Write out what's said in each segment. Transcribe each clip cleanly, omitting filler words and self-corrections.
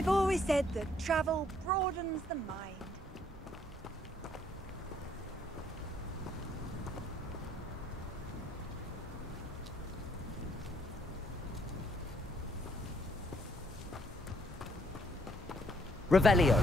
I've always said that travel broadens the mind. Revelio.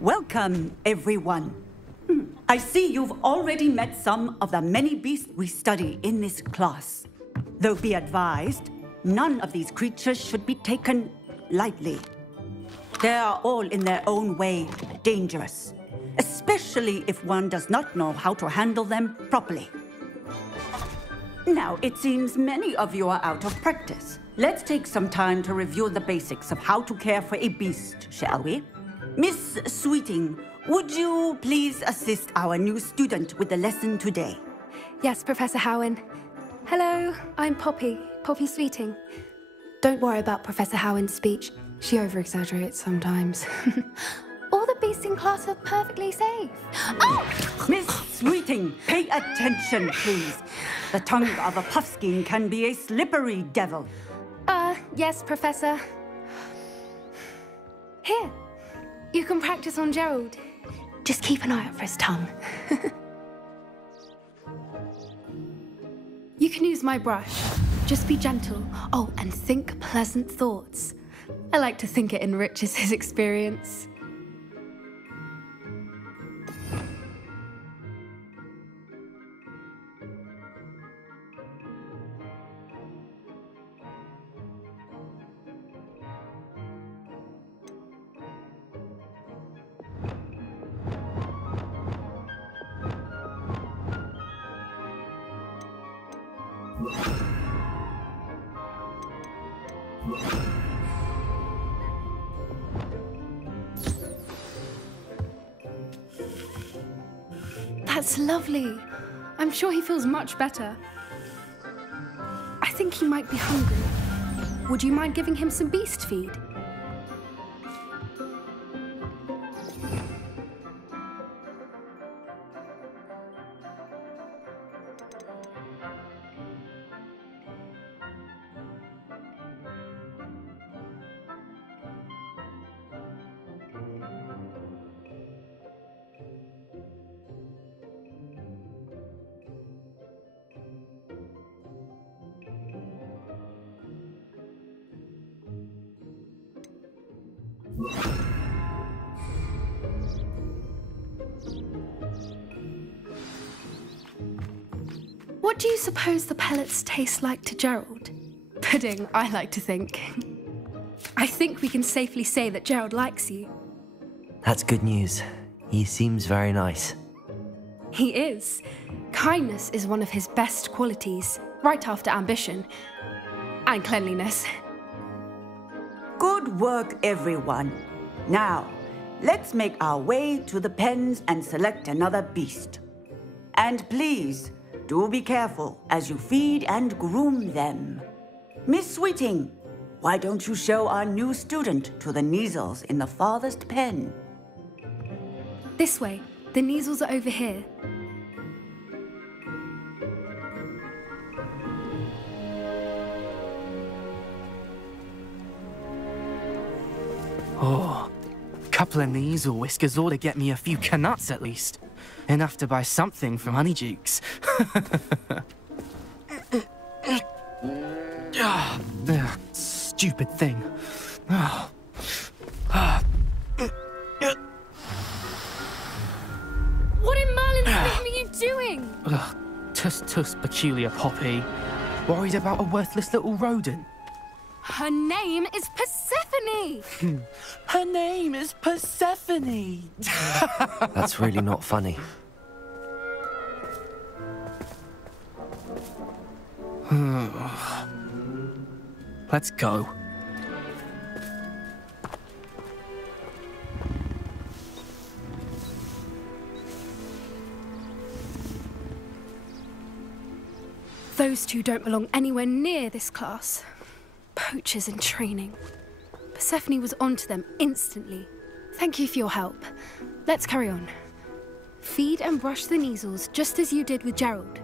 Welcome, everyone. I see you've already met some of the many beasts we study in this class. Though be advised, none of these creatures should be taken lightly. They are all in their own way dangerous, especially if one does not know how to handle them properly. Now, it seems many of you are out of practice. Let's take some time to review the basics of how to care for a beast, shall we? Miss Sweeting, would you please assist our new student with the lesson today? Yes, Professor Howen. Hello, I'm Poppy Sweeting. Don't worry about Professor Howen's speech. She over-exaggerates sometimes. All the beasts in class are perfectly safe. Oh! Miss Sweeting, pay attention, please. The tongue of a puffskein can be a slippery devil. Yes, Professor. Here, you can practice on Gerald. Just keep an eye out for his tongue. You can use my brush. Just be gentle. Oh, and think pleasant thoughts. I like to think it enriches his experience. That's lovely. I'm sure he feels much better. I think he might be hungry. Would you mind giving him some beast feed? What do you suppose the pellets taste like to Gerald? Pudding, I like to think. I think we can safely say that Gerald likes you. That's good news. He seems very nice. He is. Kindness is one of his best qualities, right after ambition. And cleanliness. Good work, everyone. Now, let's make our way to the pens and select another beast. And please, do be careful as you feed and groom them. Miss Sweeting, why don't you show our new student to the Kneazles in the farthest pen? This way. The Kneazles are over here. couple of Kneasel whiskers ought to get me a few canuts at least. Enough to buy something from Honeydukes. Stupid thing. What in Merlin's name are you doing? Tuss, peculiar Poppy. Worried about a worthless little rodent. Her name is Persephone! Her name is Persephone! That's really not funny. Let's go. Those two don't belong anywhere near this class. Poachers in training. Persephone was onto them instantly. Thank you for your help. Let's carry on. Feed and brush the Kneasels just as you did with Gerald.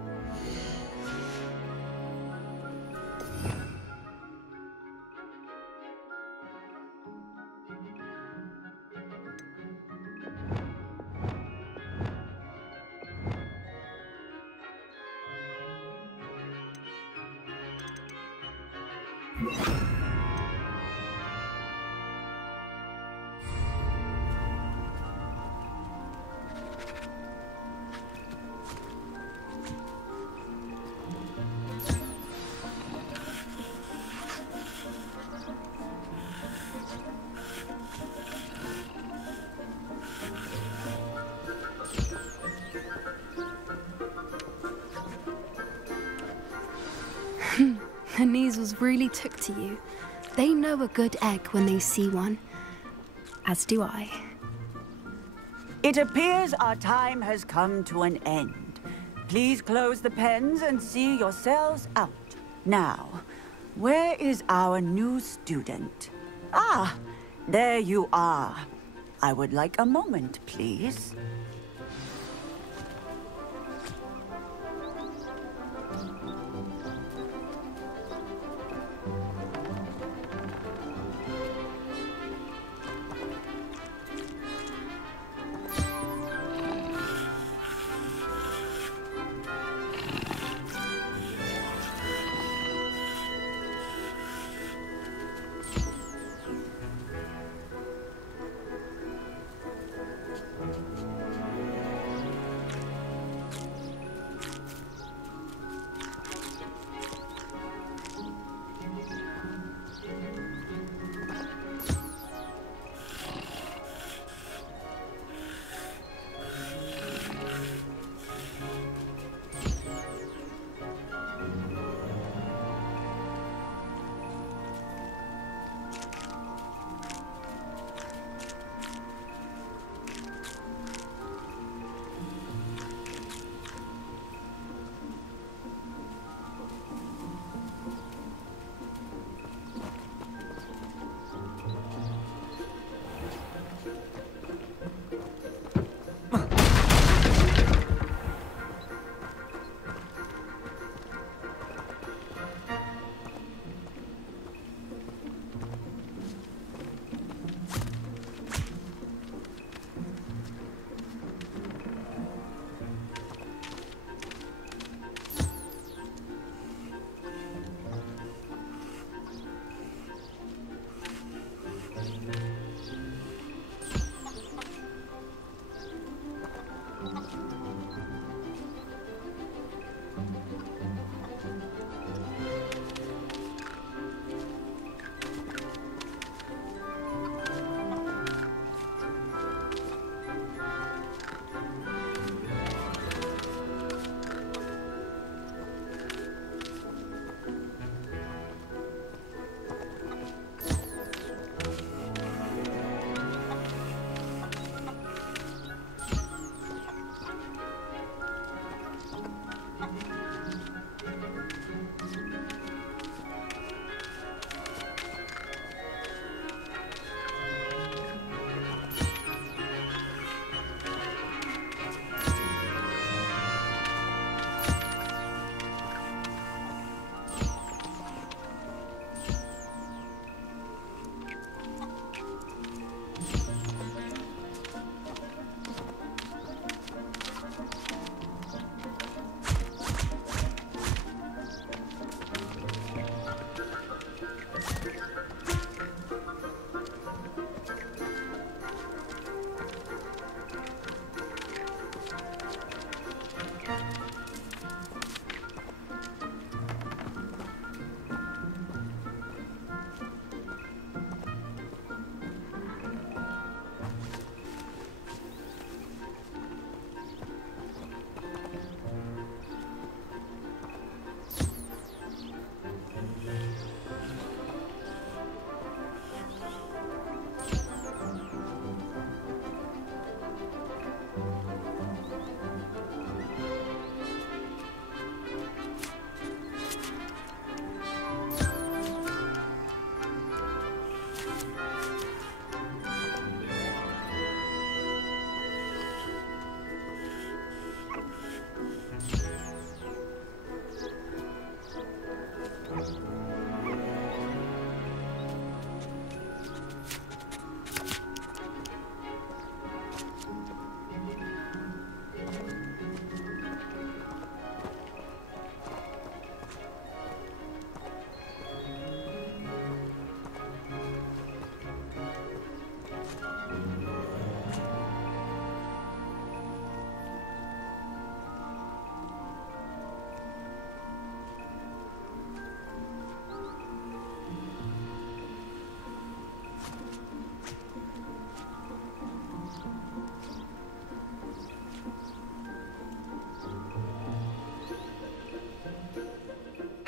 The Kneasels really took to you. They know a good egg when they see one. As do I. It appears our time has come to an end. Please close the pens and see yourselves out. Now, where is our new student? Ah, there you are. I would like a moment, please.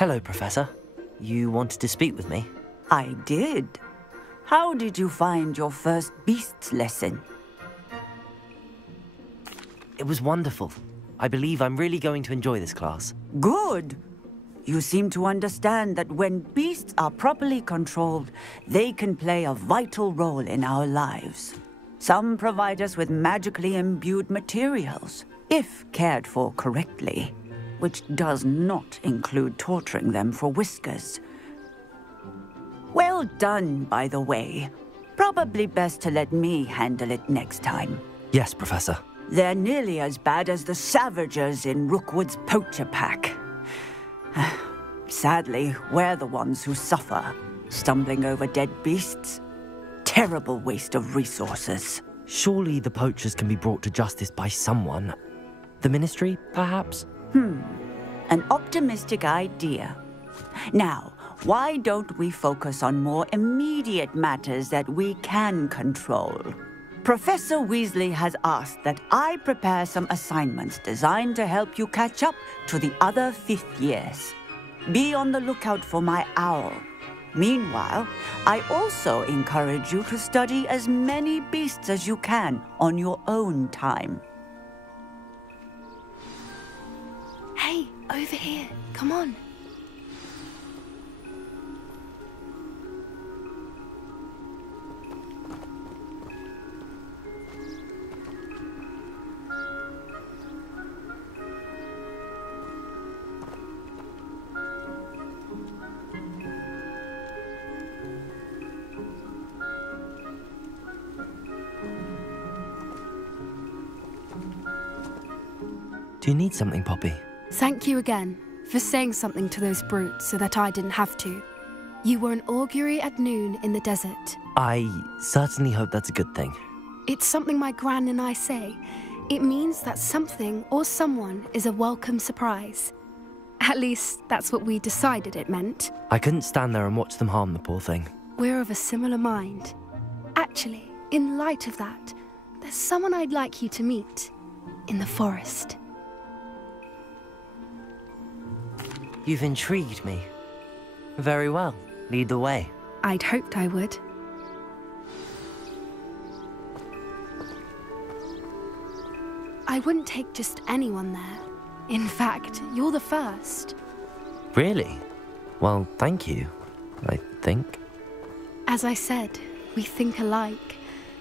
Hello, Professor. You wanted to speak with me? I did. How did you find your first beasts lesson? It was wonderful. I believe I'm really going to enjoy this class. Good. You seem to understand that when beasts are properly controlled, they can play a vital role in our lives. Some provide us with magically imbued materials, if cared for correctly, which does not include torturing them for whiskers. Well done, by the way. Probably best to let me handle it next time. Yes, Professor. They're nearly as bad as the Savagers in Rookwood's Poacher Pack. Sadly, we're the ones who suffer, stumbling over dead beasts. Terrible waste of resources. Surely the poachers can be brought to justice by someone. The Ministry, perhaps? An optimistic idea. Now, why don't we focus on more immediate matters that we can control? Professor Weasley has asked that I prepare some assignments designed to help you catch up to the other 5th years. Be on the lookout for my owl. Meanwhile, I also encourage you to study as many beasts as you can on your own time. Hey, over here. Come on. Do you need something, Poppy? Thank you again for saying something to those brutes so that I didn't have to. You were an augury at noon in the desert. I certainly hope that's a good thing. It's something my gran and I say. It means that something or someone is a welcome surprise. At least, that's what we decided it meant. I couldn't stand there and watch them harm the poor thing. We're of a similar mind. Actually, in light of that, there's someone I'd like you to meet. In the forest. You've intrigued me. Very well. Lead the way. I'd hoped I would. I wouldn't take just anyone there. In fact, you're the first. Really? Well, thank you, I think. As I said, we think alike.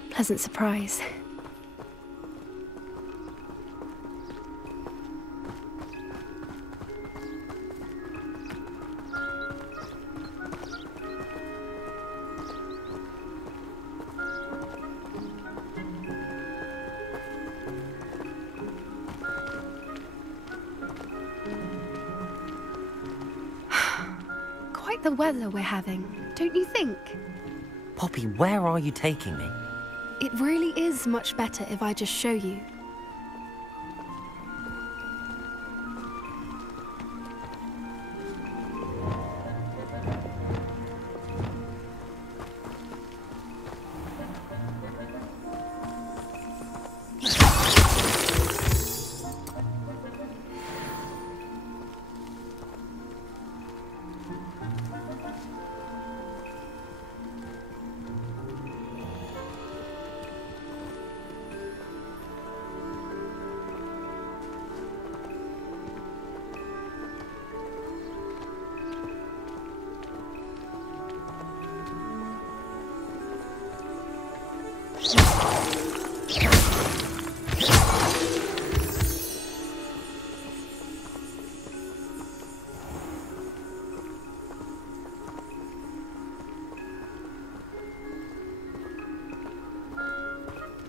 Pleasant surprise. Quite the weather we're having, don't you think? Poppy, where are you taking me? It really is much better if I just show you.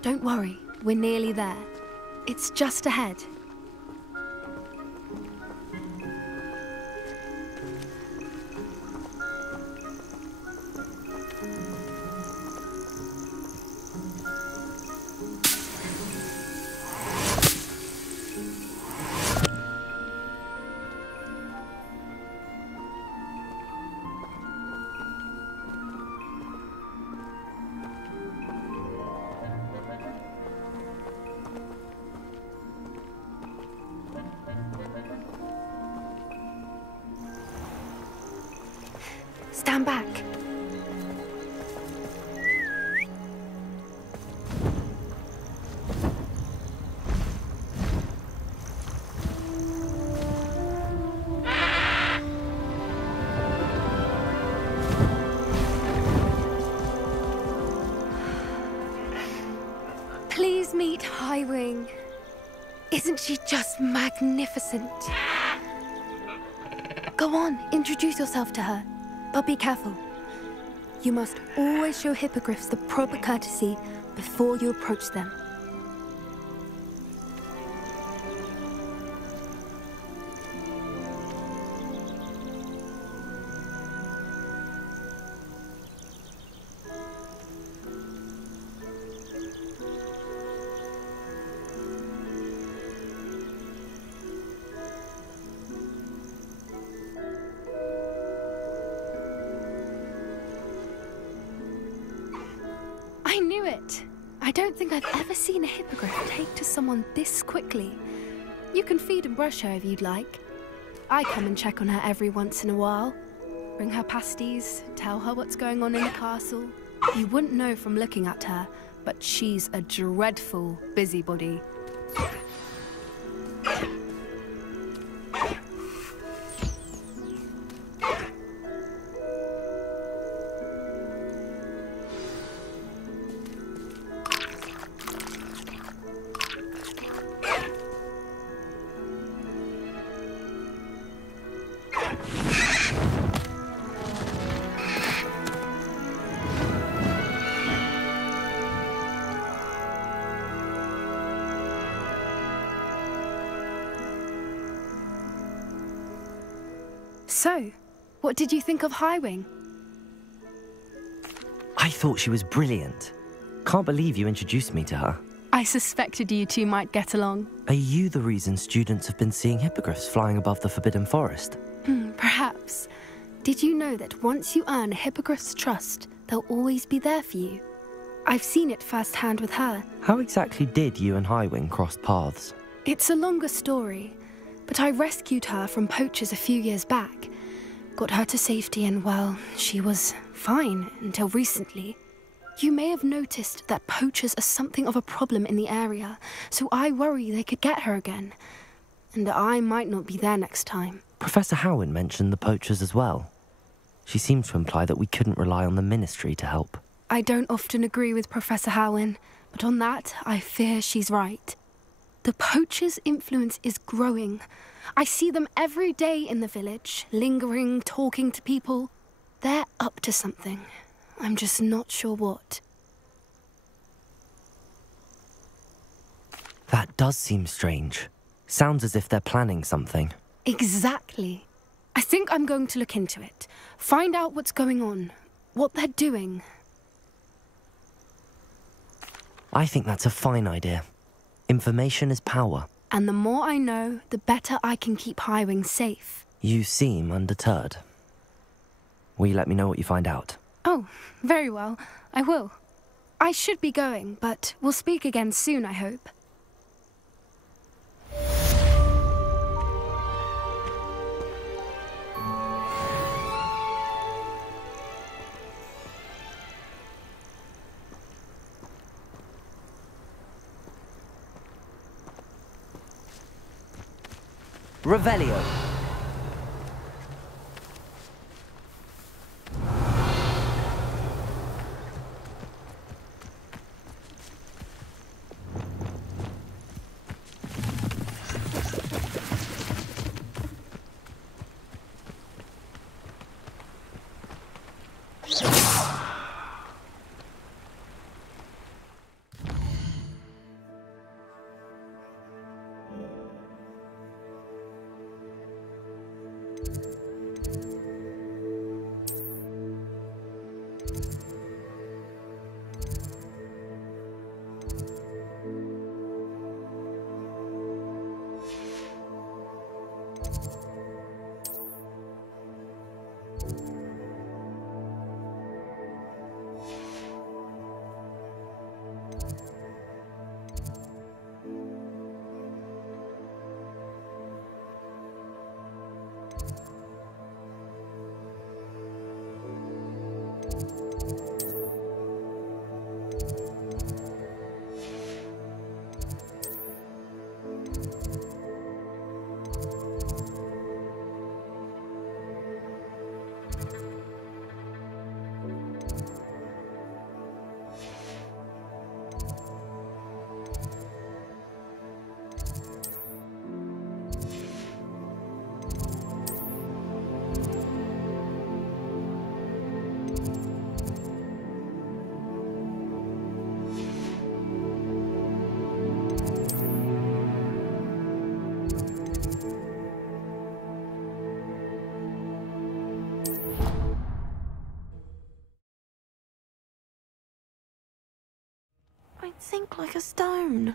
Don't worry, we're nearly there. It's just ahead. Stand back. Please meet Highwing. Isn't she just magnificent? Go on, introduce yourself to her. But be careful. You must always show hippogriffs the proper courtesy before you approach them. I knew it! I don't think I've ever seen a hippogriff take to someone this quickly. You can feed and brush her if you'd like. I come and check on her every once in a while. Bring her pasties, tell her what's going on in the castle. You wouldn't know from looking at her, but she's a dreadful busybody. So, what did you think of Highwing? I thought she was brilliant. Can't believe you introduced me to her. I suspected you two might get along. Are you the reason students have been seeing hippogriffs flying above the Forbidden Forest? Perhaps. Did you know that once you earn a hippogriff's trust, they'll always be there for you? I've seen it firsthand with her. How exactly did you and Highwing cross paths? It's a longer story, but I rescued her from poachers a few years back. Got her to safety and, well, she was fine until recently. You may have noticed that poachers are something of a problem in the area, so I worry they could get her again. And I might not be there next time. Professor Howin mentioned the poachers as well. She seemed to imply that we couldn't rely on the Ministry to help. I don't often agree with Professor Howin, but on that, I fear she's right. The poachers' influence is growing. I see them every day in the village, lingering, talking to people. They're up to something. I'm just not sure what. That does seem strange. Sounds as if they're planning something. Exactly. I think I'm going to look into it. Find out what's going on, what they're doing. I think that's a fine idea. Information is power. And the more I know, the better I can keep Highwing safe. You seem undeterred. Will you let me know what you find out? Oh, very well. I will. I should be going, but we'll speak again soon, I hope. Revelio. sink like a stone.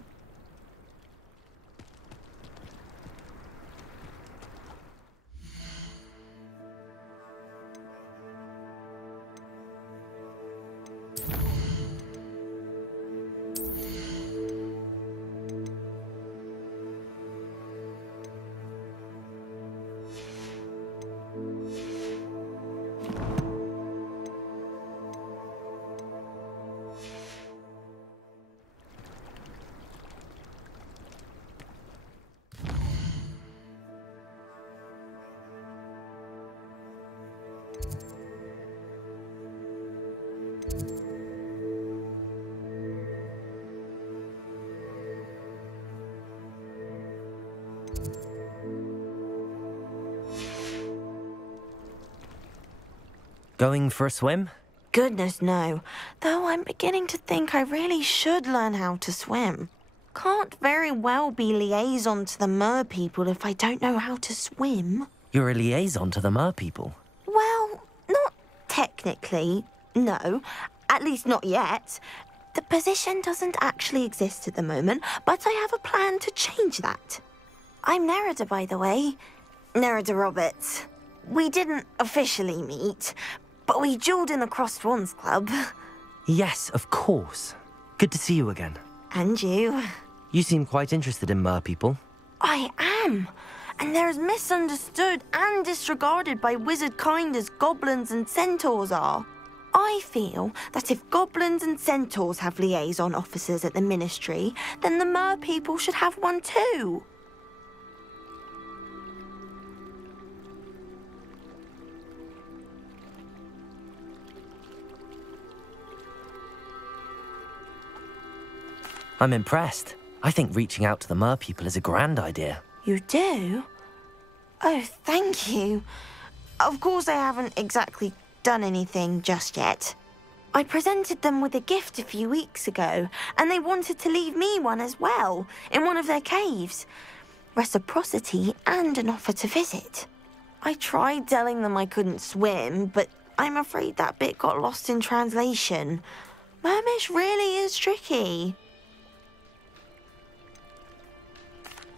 Going for a swim? Goodness, no. Though I'm beginning to think I really should learn how to swim. Can't very well be liaison to the mer people if I don't know how to swim. You're a liaison to the mer people. Well, not technically, no. At least not yet. The position doesn't actually exist at the moment, but I have a plan to change that. I'm Nerida, by the way. Nerida Roberts. We didn't officially meet, but we duelled in the Crossed Swans Club. Yes, of course. Good to see you again. And you. You seem quite interested in mer people. I am. And they're as misunderstood and disregarded by wizard kind as goblins and centaurs are. I feel that if goblins and centaurs have liaison officers at the Ministry, then the mer people should have one too. I'm impressed. I think reaching out to the mer people is a grand idea. You do? Oh, thank you. Of course I haven't exactly done anything just yet. I presented them with a gift a few weeks ago, and they wanted to leave me one as well, in one of their caves. Reciprocity and an offer to visit. I tried telling them I couldn't swim, but I'm afraid that bit got lost in translation. Mermish really is tricky.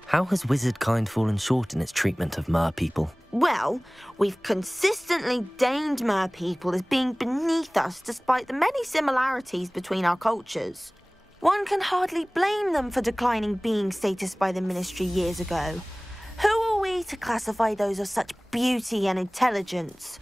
How has wizard kind fallen short in its treatment of mer people? Well, we've consistently deemed mer people as being beneath us despite the many similarities between our cultures. One can hardly blame them for declining being status by the Ministry years ago. Who are we to classify those of such beauty and intelligence?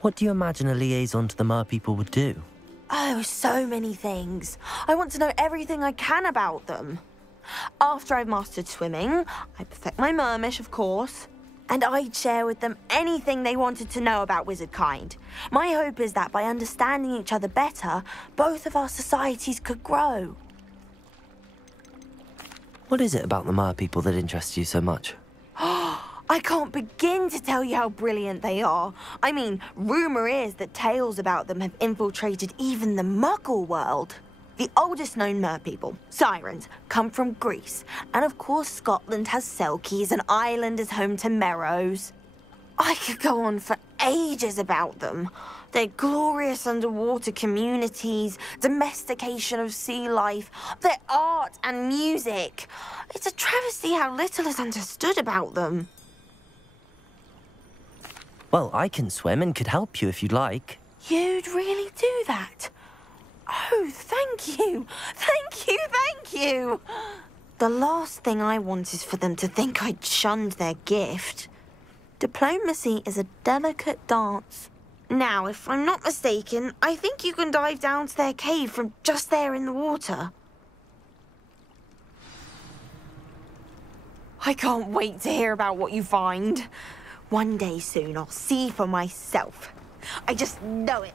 What do you imagine a liaison to the mer people would do? Oh, so many things. I want to know everything I can about them. After I've mastered swimming, I perfect my mermish, of course, and I'd share with them anything they wanted to know about wizard kind. My hope is that by understanding each other better, both of our societies could grow. What is it about the mer people that interests you so much? I can't begin to tell you how brilliant they are. I mean, rumour is that tales about them have infiltrated even the Muggle world. The oldest known mer people, sirens, come from Greece. And of course Scotland has Selkies and Ireland is home to Merrows. I could go on for ages about them. Their glorious underwater communities, domestication of sea life, their art and music. It's a travesty how little is understood about them. Well, I can swim and could help you if you'd like. You'd really do that? Oh, thank you. Thank you, thank you. The last thing I want is for them to think I'd shunned their gift. Diplomacy is a delicate dance. Now, if I'm not mistaken, I think you can dive down to their cave from just there in the water. I can't wait to hear about what you find. One day soon, I'll see for myself. I just know it.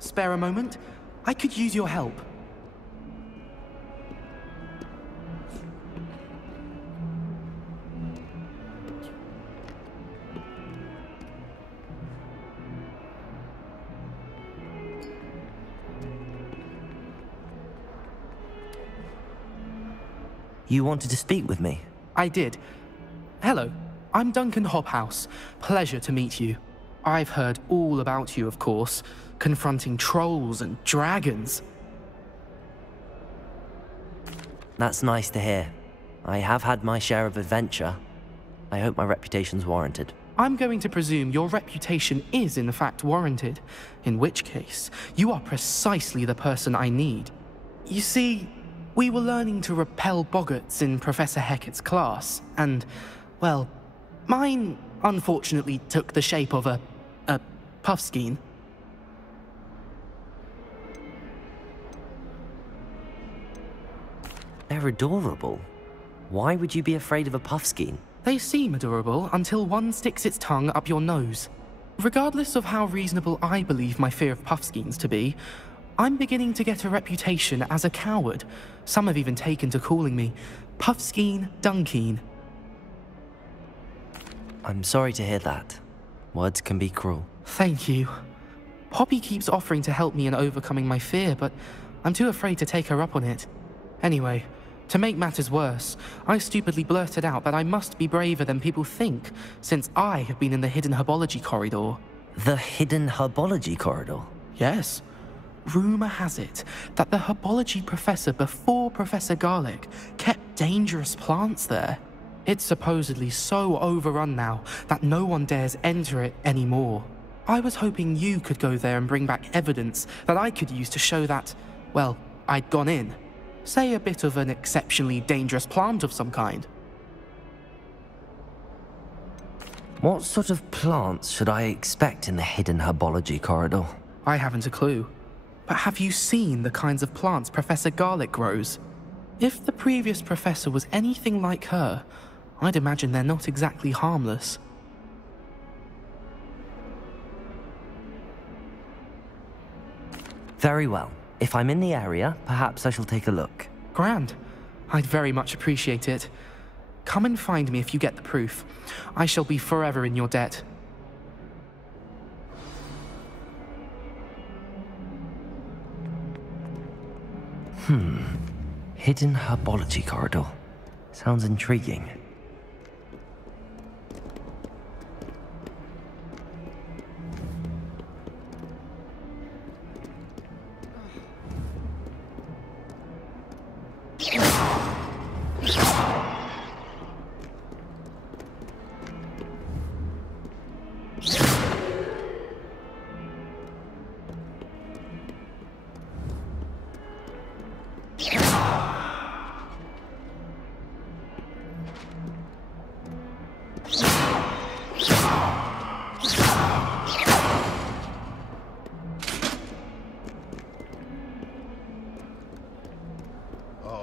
Spare a moment? I could use your help. You wanted to speak with me? I did. Hello, I'm Duncan Hobhouse. Pleasure to meet you. I've heard all about you, of course, confronting trolls and dragons. That's nice to hear. I have had my share of adventure. I hope my reputation's warranted. I'm going to presume your reputation is in fact warranted, in which case, you are precisely the person I need. You see, we were learning to repel boggarts in Professor Hecat's class, and, well, mine unfortunately took the shape of a puffskein. They're adorable. Why would you be afraid of a puffskein? They seem adorable until one sticks its tongue up your nose. Regardless of how reasonable I believe my fear of puffskeins to be, I'm beginning to get a reputation as a coward. Some have even taken to calling me Puffskein Dunkeen. I'm sorry to hear that. Words can be cruel. Thank you. Poppy keeps offering to help me in overcoming my fear, but I'm too afraid to take her up on it. Anyway, to make matters worse, I stupidly blurted out that I must be braver than people think, since I have been in the Hidden Herbology Corridor. The Hidden Herbology Corridor? Yes. Rumor has it that the herbology professor before Professor Garlick kept dangerous plants there. It's supposedly so overrun now that no one dares enter it anymore. I was hoping you could go there and bring back evidence that I could use to show that, well, I'd gone in. Say a bit of an exceptionally dangerous plant of some kind. What sort of plants should I expect in the Hidden Herbology Corridor? I haven't a clue. But have you seen the kinds of plants Professor Garlick grows? If the previous professor was anything like her, I'd imagine they're not exactly harmless. Very well. If I'm in the area, perhaps I shall take a look. Grand. I'd very much appreciate it. Come and find me if you get the proof. I shall be forever in your debt. Hidden Herbology Corridor. Sounds intriguing.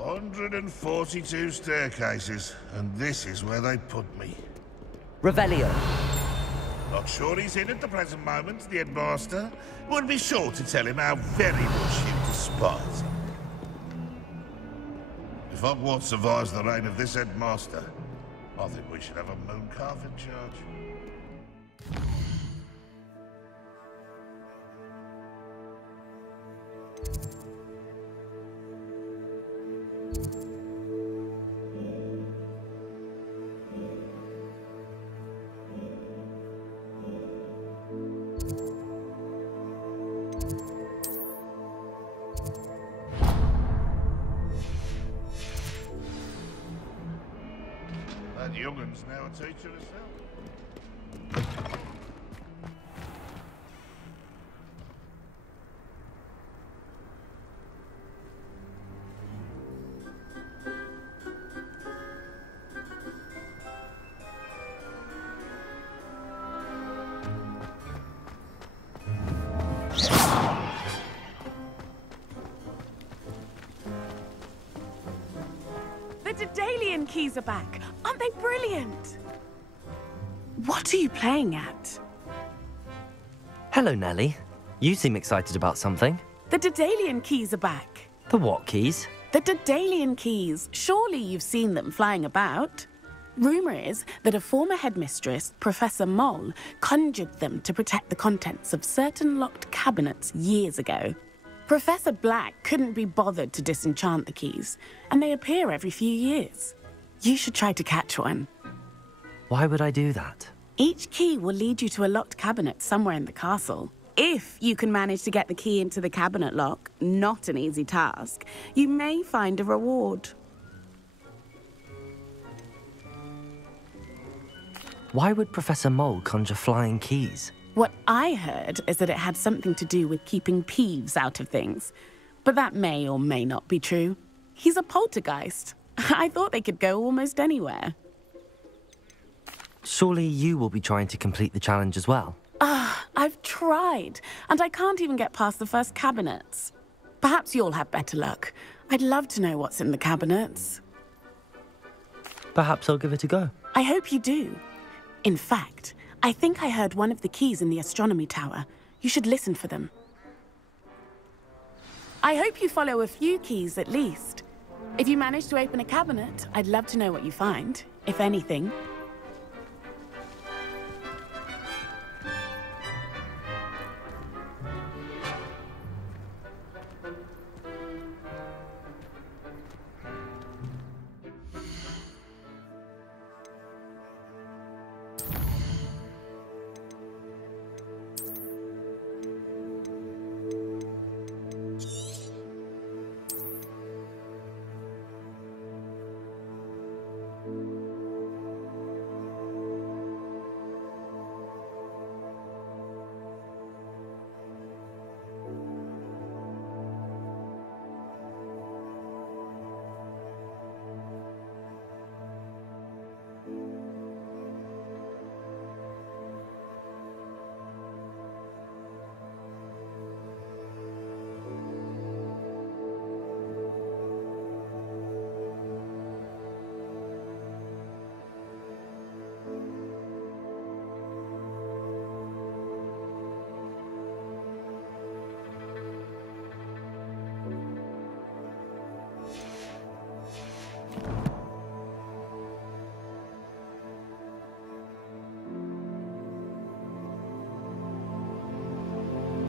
"142 staircases, and this is where they put me." Revelio. Not sure he's in at the present moment, the headmaster. Would be sure to tell him how very much you despise him. If Hogwarts survives the reign of this headmaster, I think we should have a Mooncalf in charge. The young'un's now a teacher herself. The Daedalian keys are back. Aren't they brilliant? What are you playing at? Hello, Nellie. You seem excited about something. The Daedalian keys are back. The what keys? The Daedalian keys. Surely you've seen them flying about. Rumour is that a former headmistress, Professor Moll, conjured them to protect the contents of certain locked cabinets years ago. Professor Black couldn't be bothered to disenchant the keys, and they appear every few years. You should try to catch one. Why would I do that? Each key will lead you to a locked cabinet somewhere in the castle. If you can manage to get the key into the cabinet lock, not an easy task, you may find a reward. Why would Professor Mole conjure flying keys? What I heard is that it had something to do with keeping Peeves out of things. But that may or may not be true. He's a poltergeist. I thought they could go almost anywhere. Surely you will be trying to complete the challenge as well. I've tried, and I can't even get past the first cabinets. Perhaps you'll have better luck. I'd love to know what's in the cabinets. Perhaps I'll give it a go. I hope you do. In fact, I think I heard one of the keys in the astronomy tower. You should listen for them. I hope you follow a few keys at least. If you manage to open a cabinet, I'd love to know what you find, if anything.